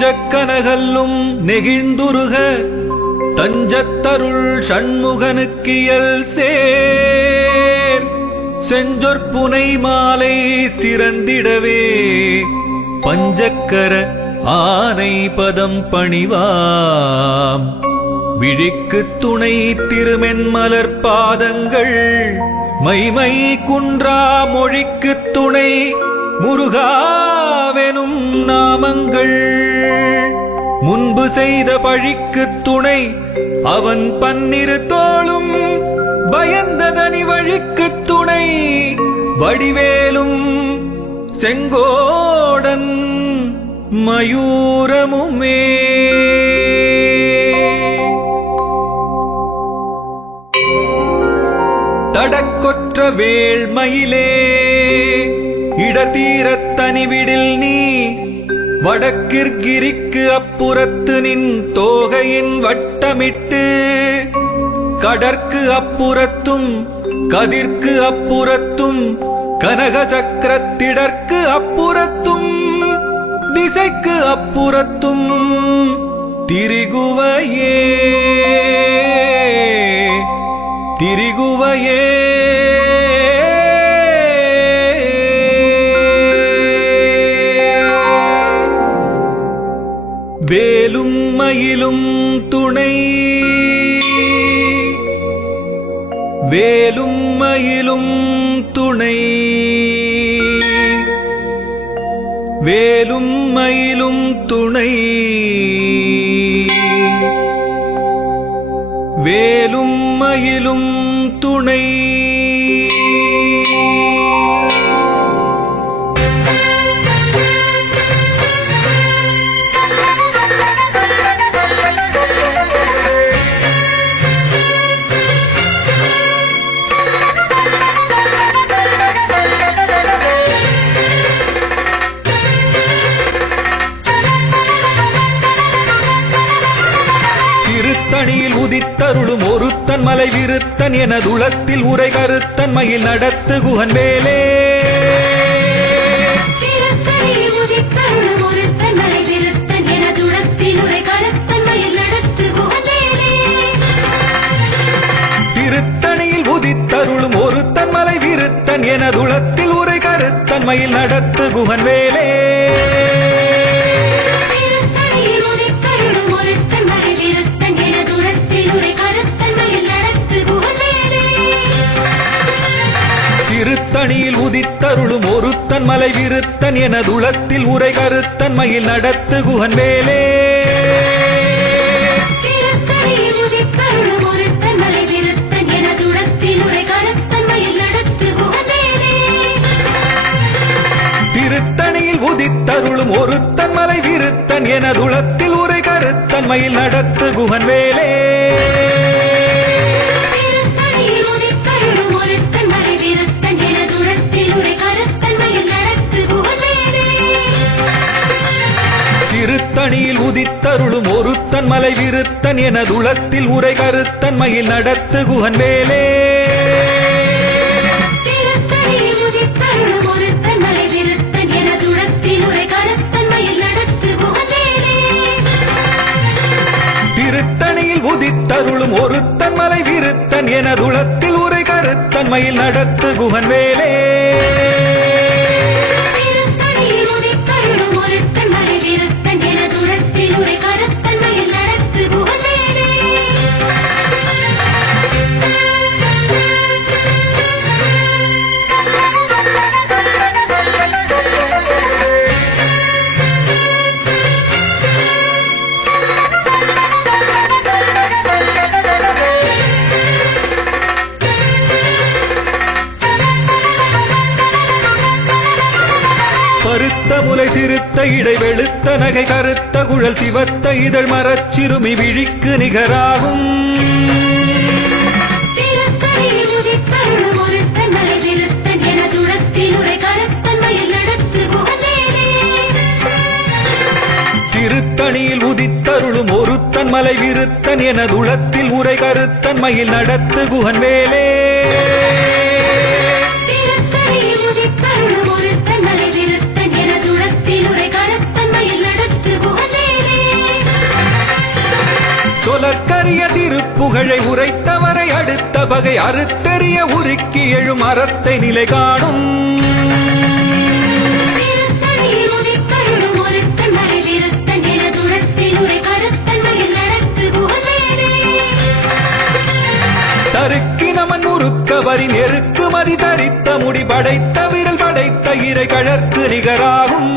நெஞ்சக்கனகல்லும் நெகிழ்ந்துருக தஞ்சத்தருள் சண்முகனுக்கியல் சேர் செஞ்சொற்புனை மாலை சிறந்திடவே பஞ்சக்கர ஆனை பதம் பணிவாம் விழிக்குத் துணை திருமென்மலர் பாதங்கள் மைமை குன்றா மொழிக்குத் துணை முருகாவெனும் நாமங்கள் முன்பு செய்த பழிக்குத் துணை அவன் பன்னிரு தோளும் பயந்ததனி வழிக்குத் துணை வடிவேலும் செங்கோடன் மயூரமுமே. தடக்கொற்ற வேள்மயிலே இடதீரத் தனிவிடில் நீ வடக்கிற்கிரிக்கு அப்புறத்து நின் தோகையின் வட்டமிட்டு கடற்கு அப்புறத்தும் கதிர்க்கு அப்புறத்தும் கனக சக்கரத்திடற்கு அப்புறத்தும் திசைக்கு அப்புறத்தும் திரிகுவையே திரிகுவையே. வேலும் மயிலும் துணை வேலும் மயிலும் துணை வேலும் மயிலும் துணை வேலும் மயிலும் துணை. உதித்தருளும் ஒருத்தன் மலை விருத்தன் எனதுளத்தில் உரை கருத்தன் மயில் நடத்து குகன் வேலே. திருத்தணியில் உதித்தருளும் ஒருத்தன் மலை விருத்தன் எனதுளத்தில் உரை கருத்தன் மயில் நடத்து குகன் வேலே. திருத்தணியில் உதித்தருளும் ஒருத்தன் மலை விருத்தன் எனதுளத்தில் உரை கருத்தன் மயில் நடத்து குகன் வேலே. திருத்தணியில் உதித்தருளும் ஒருத்தன் மலை விருத்தன் எனதுளத்தில் உரை கருத்தன் மயில் நடத்து குகன் வேலே. திருத்தணியில் உதித்தருளும் ஒருத்தன் மலை விருத்தன் எனதுளத்தில் உரை கருத்தன் மயில் நடத்து குகன் வேலே. திருத்தணியில் உதித்தருளும் ஒருத்தன் மலை விருத்தன் எனதுளத்தில் உரை கருத்தன் மயில் நடத்து குகன் வேலே. பருத்த முலை சிறுத்த இடை வெளுத்த நகை கருத்த குழல் சிவத்த இதழ் மரச்சிறுமி விழிக்கு நிகராகும். திருத்தணியில் உதித்தருளும் ஒருத்தன் மலை விருத்தன் எனதுளத்தில் உரை கருத்தன் மயில் நடத்து குகன் வேலே. பகை அறுத்தெறிய உருக்கி எழும் அறத்தை நிலை காணும். தருக்கினமன் உருக்க வரி நெருக்கு மதி தரித்த முடி படைத்த விரல் படைத்த இறை கழற்கு நிகராகும்.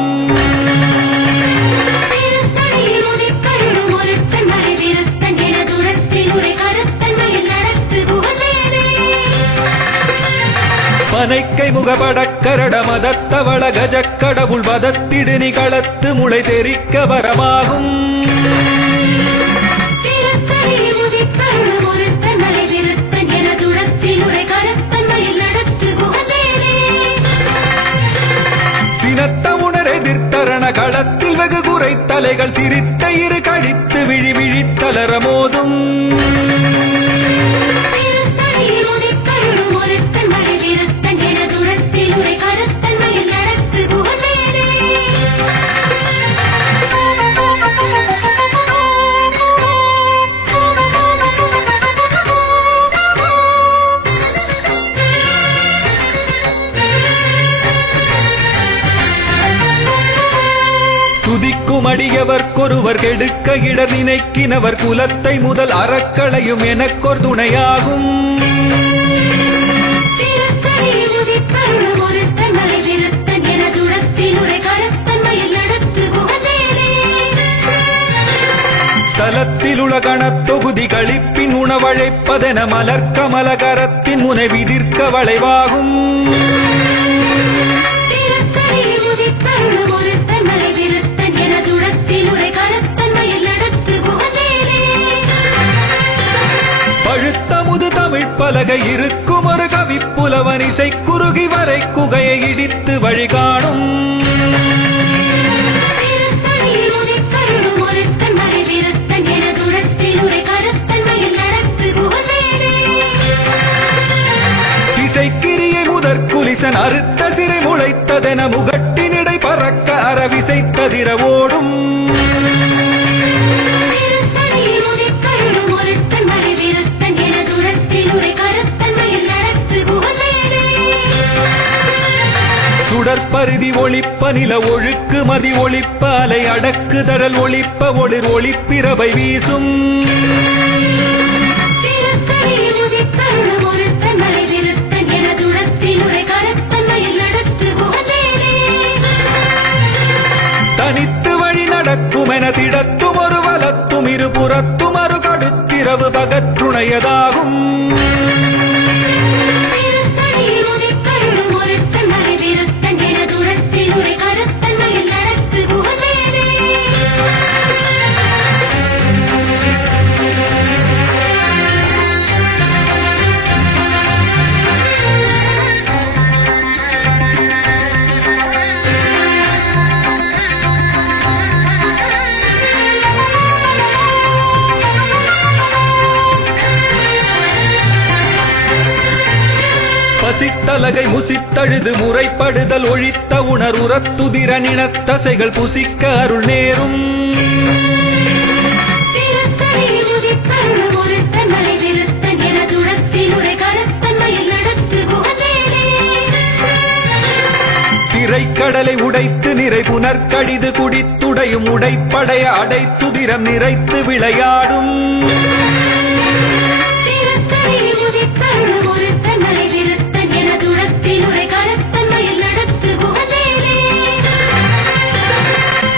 பனைக்கை முகபடக்கரட மதத்தவள கஜக்கடவுள் வதத்திடு நிகளத்து முளை தெரிக்க வரமாகும். சினத்த உணர் எதிர்த்தரண களத்தில் வெகு குறை தலைகள் திரித்த இரு கழித்து விழி விழித்தலர மோதும். துதிக்கும் அடியவர்க்கொருவர் கெடுக்க இடர் நினைக்கினவர் குலத்தை முதல் அறக்களையும் எனக்கொர் துணையாகும். தலத்தில் உலகணத் தொகுதி கழிப்பின் உணவழைப்பதென மலர்க்கமல கரத்தின் முனை விதிர்க்க வளைவாகும். பழுத்தமுது தமிழ் பலகை இருக்கும் ஒரு கவிப்புலவன் இசை குறுகி வரை குகையை இடித்து வழிகாணும். இசைக்கிரியை முதற்குலிசன் அறுத்த சிறை முளைத்ததென முகட்டினிடை பறக்க அறவிசைத்ததிர ஓடும். சுடற்பருதி ஒளிப்ப நில ஒழுக்கு மதி ஒளிப்ப அலை அடக்கு தடல் ஒளிப்ப ஒளிர் ஒளிப்பிரவை வீசும். தனித்து வழி நடக்கும் என திடத்தும் ஒரு வலத்தும் இருபுறத்தும் அரு கடுத்திரவு பகற்றுணையதாகும். பசித்தலகை முசித்தழுது முறைப்படுதல் ஒழித்த உணர் உரத்துதிர நினத்தசைகள் புசிக்க அருள் நேரும். திரைக்கடலை உடைத்து நிறை புனர்கடிது குடித்துடையும் உடைப்படைய அடைத்துதிரம் நிறைத்து விளையாடும்.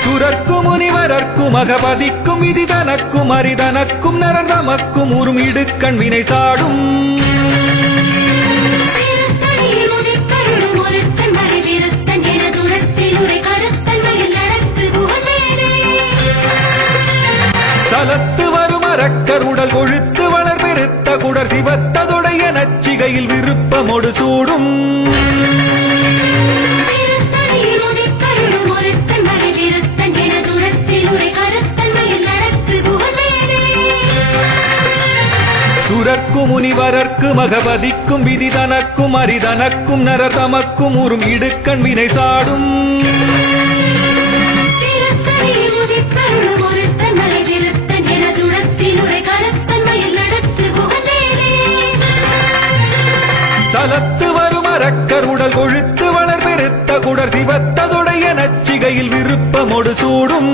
சுரர்க்கும் முனிவரர்க்கும் அகபதிக்கும் விதி தனக்கும் அரிதனக்கும் நரன் நமக்கும் உறும் இடுக்கண் வினை சாடும். தலத்து வரும் அரக்கர் உடல் கொழுத்து வளர் பெருத்த குடர் சிவத்ததுடைய நச்சிகையில் விருப்பமொடு சூடும். சுரர்க்கும் முனிவரர்க்கும் அகபதிக்கும் விதி தனக்கும் அரிதனக்கும் நரர் தமக்கும் உறும் இடுக்கண் வினை சாடும். அரக்கர் உடல் கொழுத்து வளர் பெருத்த குடர் சிவத்ததுடைய நச்சிகையில் விருப்பமொடு சூடும்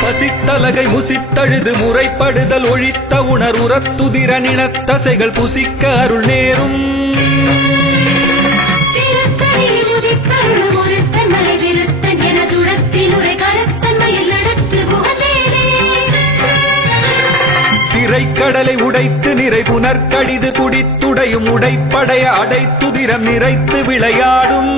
பசித்தலகை முசித்தழுது முறைப்படுதல் ஒழித்த உணர் உரத்துதிர நினத்தசைகள் புசிக்க அருள் நேரும் திரைக்கடலை உடைத்து நிறை புனர்கடிது குடித்துடையும் உடைப்படைய அடைத்துதிரம் நிறைத்து விளையாடும்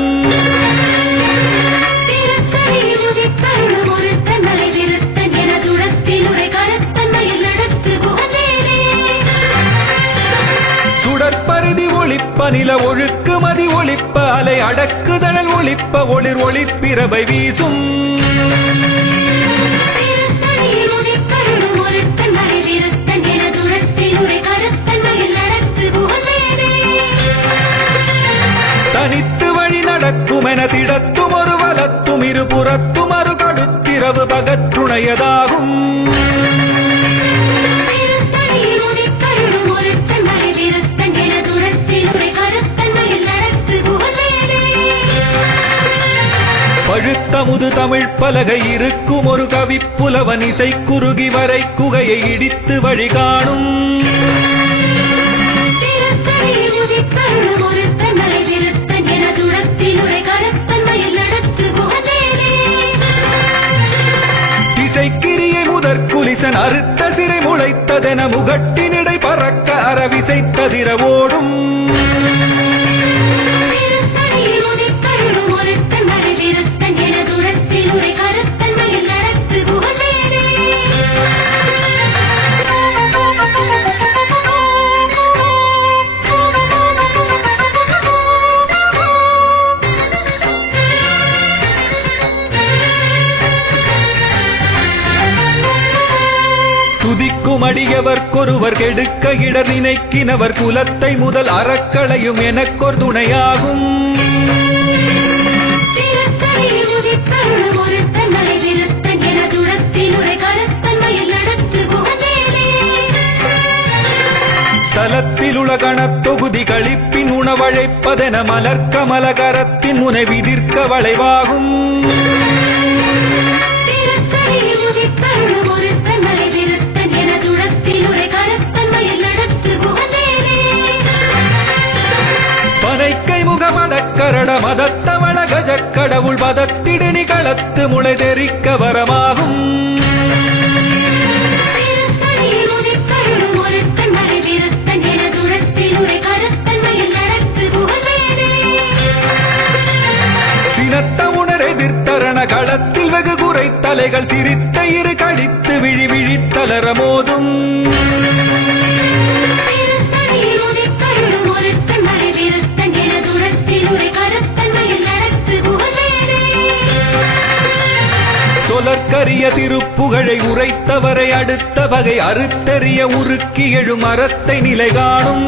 சுடற்பருதி ஒளிப்ப நில ஒழுக்கு மதி ஒளிப்ப அலை அடக்குதழல் ஒளிப்ப ஒளிர் ஒளிப்பிரபை வீசும் தனித்து வழி நடக்கும் என திடத்தும் ஒரு வலத்தும் இருபுறத்தும் அரு கடுத்திரவு பகற்றுணையதாகும் பழுத்தமுது தமிழ் பலகை இருக்கும் ஒரு கவிப்புலவன் இசை குறுகி வரை குகையை இடித்து வழி காணும் திசைக்கிரியை முதற்குலிசன் அறுத்த சிறை முளைத்ததென முகட்டினிடை பறக்க அறவிசைத்ததிர ஓடும் துதிக்கும் அடியவர்க்கொருவர் கெடுக்க இடர் நினைக்கினவர் குலத்தை முதல் அறக்களையும் எனக்கொரு துணையாகும் தலத்தில் உலகணத் தொகுதி கழிப்பின் உணவழைப்பதென மலர்க்கமலகரத்தின் முனை விதிர்க்க வளைவாகும் பனைக்கை முகமதக்கரட மதத்தவள கஜக்கடவுள் பதத்திடு நிகழத்து முளை தெரிக்க வரமாகும் சினத்த உணர் எதிர்த்தரண களத்தில் வெகு குறை தலைகள் திரித்த இரு கழித்து விழி விழித்தலர மோதும் சொலற்கரிய திருப்புகழை உரைத்தவரை அடுத்த வகை அறுத்தெறிய உருக்கி எழும் அறத்தை நிலை காணும்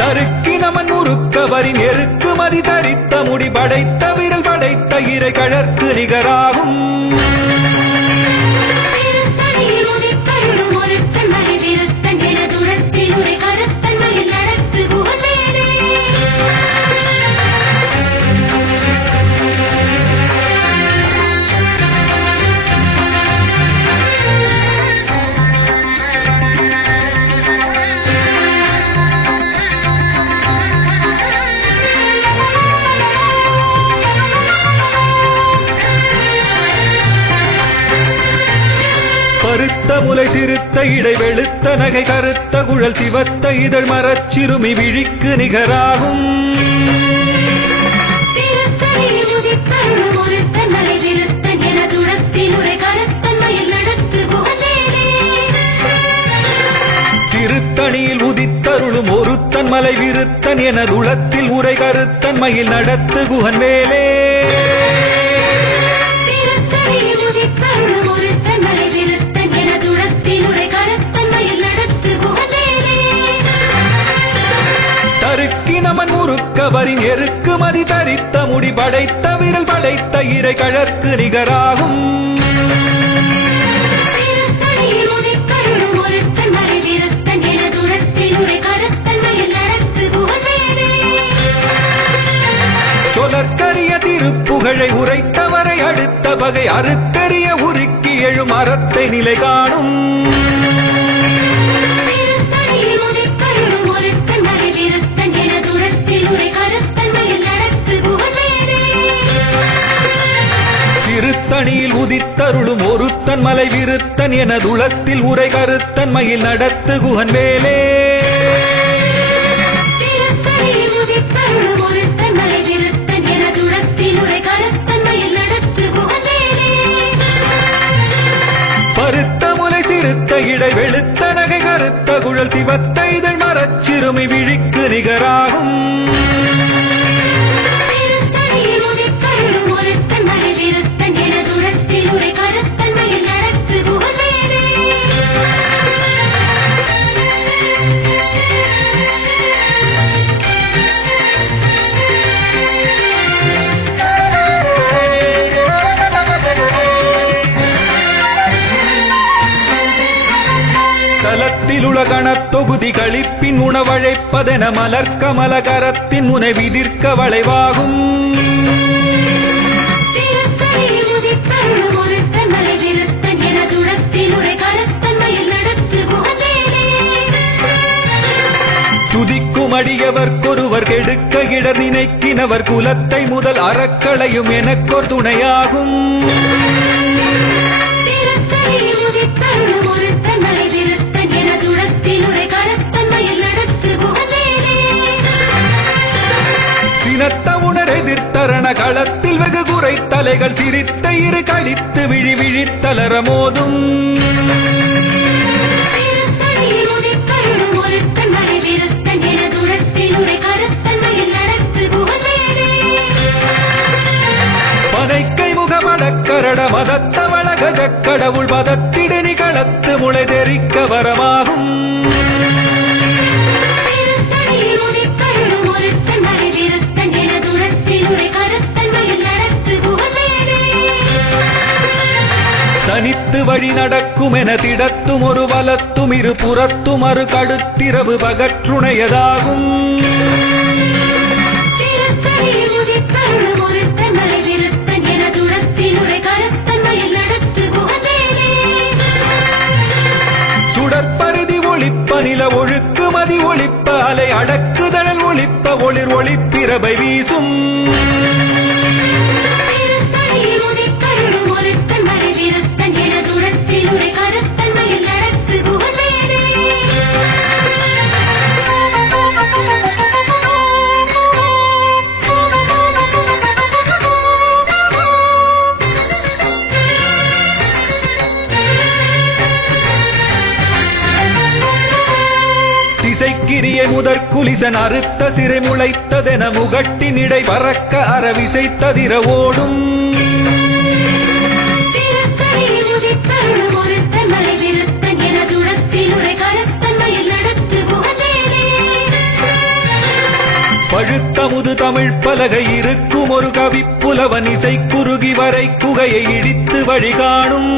தருக்கினமன் உருக்கவரின் எருக்கு மதி தரித்த முடி படைத்த விரல் படைத்த இறை கழற்கு நிகராகும் பருத்த முலை சிறுத்த இடை வெளுத்த நகை கருத்த குழல் சிவத்த இதழ் மரச்சிறுமி விழிக்கு நிகராகும் உதித்தருளும் ஒருத்தன் மலை விருத்தன் எனது உளத்தில் உரை கருத்தன் மயில் நடத்து குகன் வேலே நமன் முறுக்கவரின் எருக்கு மதி தரித்த முடி படைத்த விரல் படைத்த இறை கழற்கு நிகராகும் சொலற்கரிய திருப்புகழை உரைத்தவரை அடுத்த வகை அறுத்தறிய உருக்கி எழும் அறத்தை நிலை காணும் திருத்தணியில் உதித்தருளும் ஒருத்தன் மலை விருத்தன் எனது உளத்தில் உரை கருத்தன் மயில் நடத்து குகன் வேலே பருத்த முலை சிறுத்த இடை வெளுத்த நகை கருத்த குழல் சிவத்த இதழ் மரச்சிறுமி விழிக்கு நிகராகும் கணத்தொகுதி கழிப்பின் உணவழைப்பதென மலர்கமல கரத்தின் முனை விதிர்க்க வளைவாகும் துதிக்கும் அடியவர்க்கொருவர் கெடுக்க இடர் நினைக்கினவர் குலத்தை முதல் அறக்களையும் எனக்கொரு துணையாகும் சினத்த உணர் எதிர்த்தரண களத்தில் வெகு குறை தலைகள் சிரித்த இரு கழித்து விழி விழித்தளர மோதும் பனைக்கை முகமடக்கரட மதத்தவள கஜக்கடவுள் மதத்திடனி களத்து முளை தெரிக்க வரமாகும் தனித்து வழி நடக்கும் என திடத்தும் ஒரு வலத்தும் இரு புறத்தும் அரு கடுத்திரவு பகற்றுணையதாகும் சுடற்பரிதி ஒளிப்ப நில ஒழுக்கு மதி ஒளிப்ப அலை அடக்குதழல் ஒளிப்ப ஒளிர் ஒளிப்பிரபை வீசும் திசைக்கிரிய முதற்குலிசன் அறுத்த சிறை முளைத்ததென முகட்டின் இடை பறக்க அறவிசைத்ததிர ஓடும் பழுத்தமுது தமிழ் பலகை இருக்கும் ஒரு கவிப்புலவன் இசை குறுகி வரை குகையை இடித்து வழிகாணும்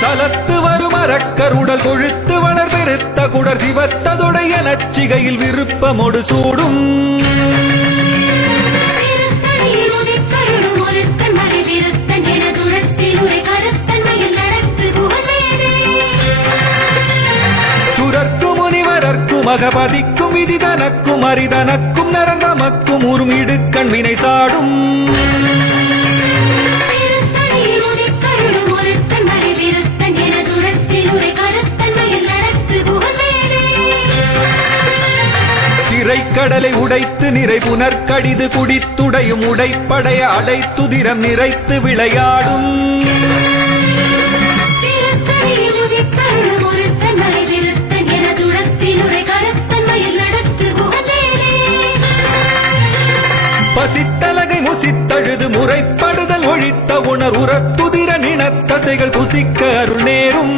சலத்து வரும் அரக்கருடல் கொழுத்து வளர் பெருத்த குடர் சிவத்ததுடைய நச்சிகையில் விருப்பமொடு சூடும் சுரர்க்கு முனிவரர்க்கு மகபதிக்கும் விதி தனக்கும் அரிதனக்கும் நரங்கமக்கும் உறும் இடுக்கண் வினை சாடும் கடலை உடைத்து நிறை புனர்கடிது குடித்துடையும் உடைப்படைய அடைத்துதிரம் நிறைத்து விளையாடும் பசித்தலகை முசித்தழுது முறைப்படுதல் ஒழித்த உணர் உரத்துதிர நினத்தசைகள் புசிக்க அருள் நேரும்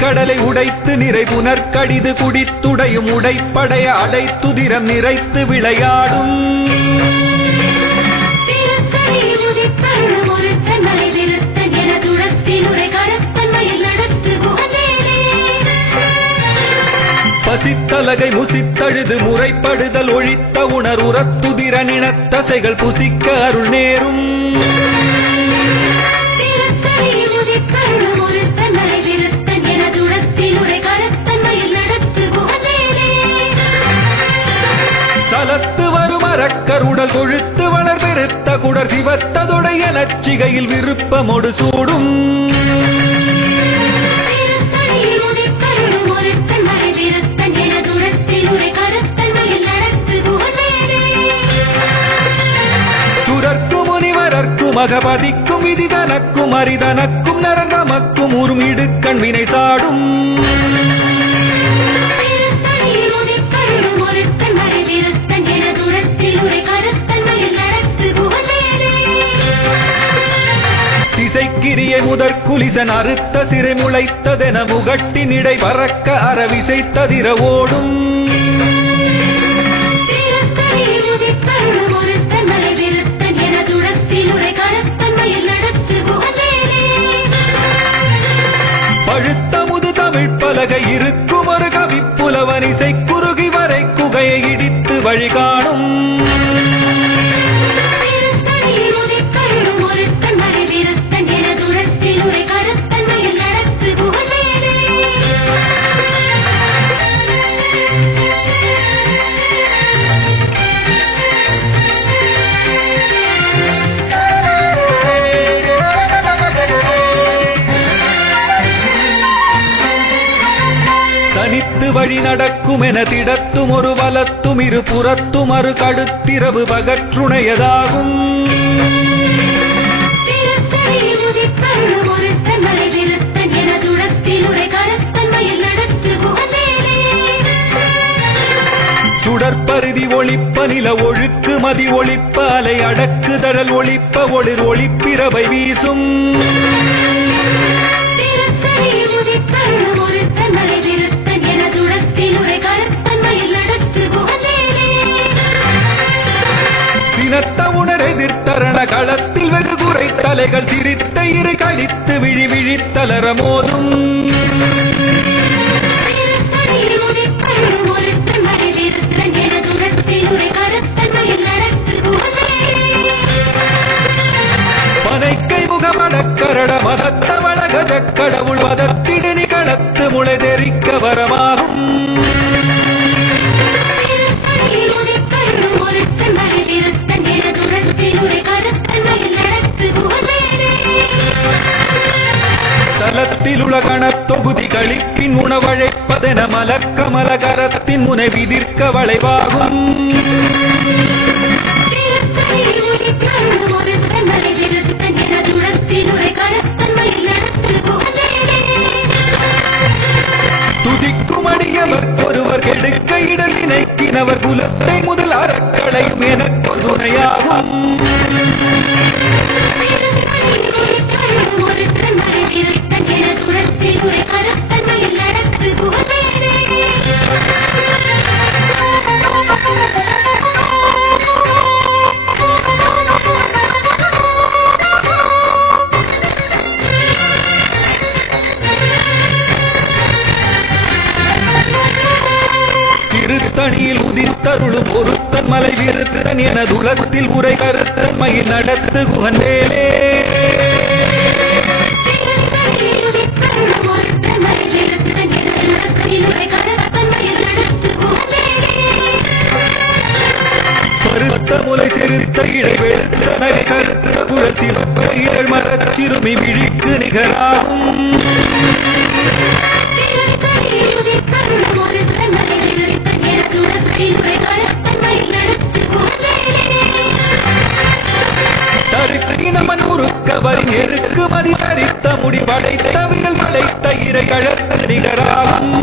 கடலை உடைத்து நிறை புனர்கடிது குடித்துடையும் உடைப்படைய அடைத்துதிரம் நிறைத்து விளையாடும் பசித்தலகை முசித்தழுது முறைப்படுதல் ஒழித்த உணர் உரத்துதிர நினத்தசைகள் புசிக்க அருள் நேரும் சலத்து வரும் அரக்கருடல் கொழுத்து வளர் பெருத்த குடர் சிவத்ததுடைய நச்சிகையில் விருப்பமொடு சூடும் சுரர்க்கும் முனிவரர்க்கும் மகபதிக்கும் விதிதனக்கும் அரிதனக்கும் நரந்தமக்கும் உறும் இடுக்கண் வினை சாடும் திசைக்கிரியை முதற் குலிசன் அறுத்த சிறை முளைத்ததென முகட்டினிடை பறக்க அறவிசை ததிர ஓடும் பழுத்த முது தமிழ் பலகை இருக்கும் ஒரு கவிப்புலவனிசை குறுகி வரை குகையை இடித்து வழிகாணும் வழி நடக்கும் என திடத்தும் ஒரு வலத்தும் இரு புறத்தும் அரு கடுத்திரவு பகற்றுணையதாகும் சுடற்பருதி ஒளிப்ப நில ஒழுக்கு மதி ஒளிப்ப அலை அடக்கு தழல் ஒளிப்ப ஒளிர் ஒளிப்பிரவை வீசும் சினத்த உணர் எதிர்த்தரண களத்தில் வெகு குறை தலைகள் சிரித்த இரு கழித்து விழி விழித்தலர மோதும் பனைக்கை முகமடக்கரட மதத்த வளகஜ கடவுள் மதத்திடு களத்து முளை தெரிக்க வரமாகும் தலத்தில் உலகண தொகுதி கழிப்பின் உணவழைப்பதென மலக்கமல கரத்தின் முனை விதிர்க்க வளைவாகும் துதிக்கும் அடியவர் ஒருவர் கெடுக்க இடல் நினைக்கினவர் குலத்தை முதல் அறக்களையும் எனக்கு துணையாகும் கருத்தன் எனதுலத்தில் உரை கருத்தன்மையில் நடத்து குகந்தேலே கருத்த முலை சிறுத்த இடை வெளுத்த நகை கருத்த புழல் சிவப்ப இதழ் மரச்சிறுமி விழிக்கு நிகராகும் தருக்கினமன் உருக்கவரி நெருக்கு மதி தரித்த முடி படைத்த விரல் படைத்த இறை கழற்ற நிகராகும்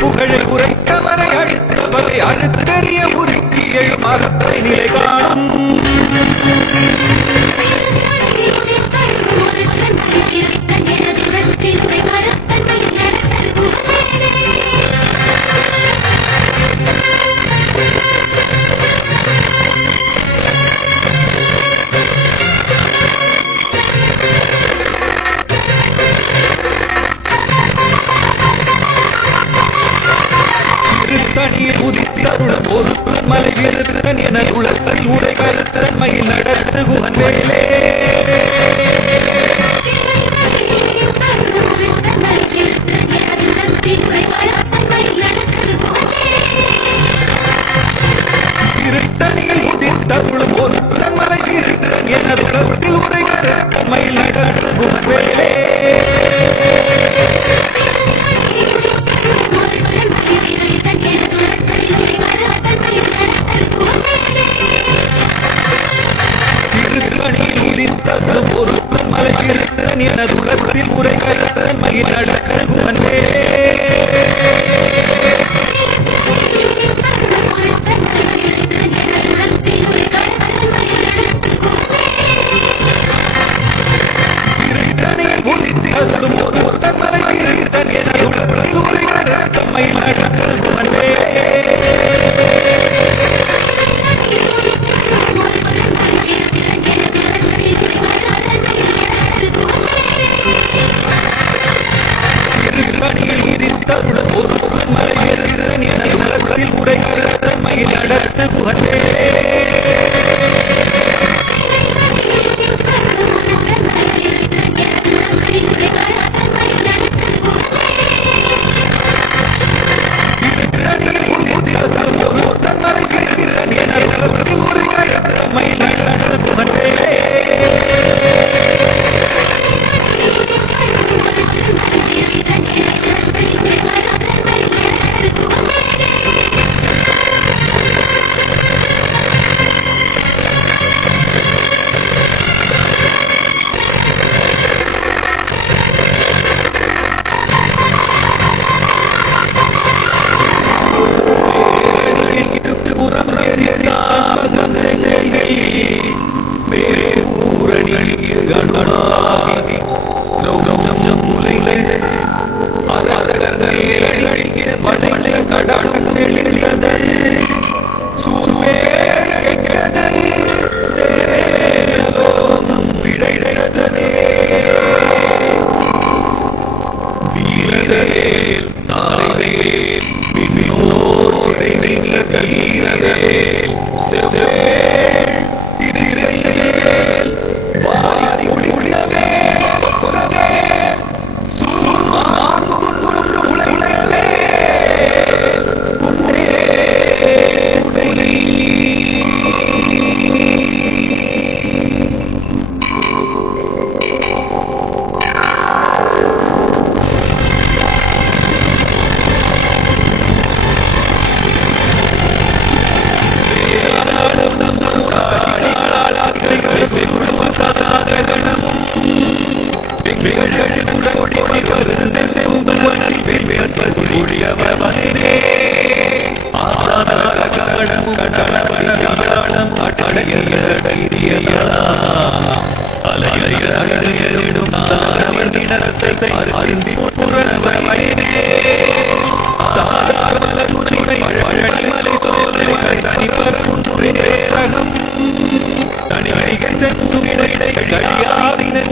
புகழை உரைத்தவரை அழித்தவரை அடுத்தறிய உருக்கி எழும் அறத்தை நிலை காணும் மலை விருத்தன் என உலகத்தில் உரை கருத்தன்மையில் நடத்து குகந்தேலே திருத்தணியில் உதிர்த்தருளும் ஒரு மலை விருத்தன் என உலகத்தில் உரை கருத்தன்மையில் நடத்து குகந்தேலே மலை விருத்தன் எனதுலத்தில் உரை கருத்தன்மையில் நடத்து குகந்தேலே நடத்து குகந்தேலே தனி கந்தன்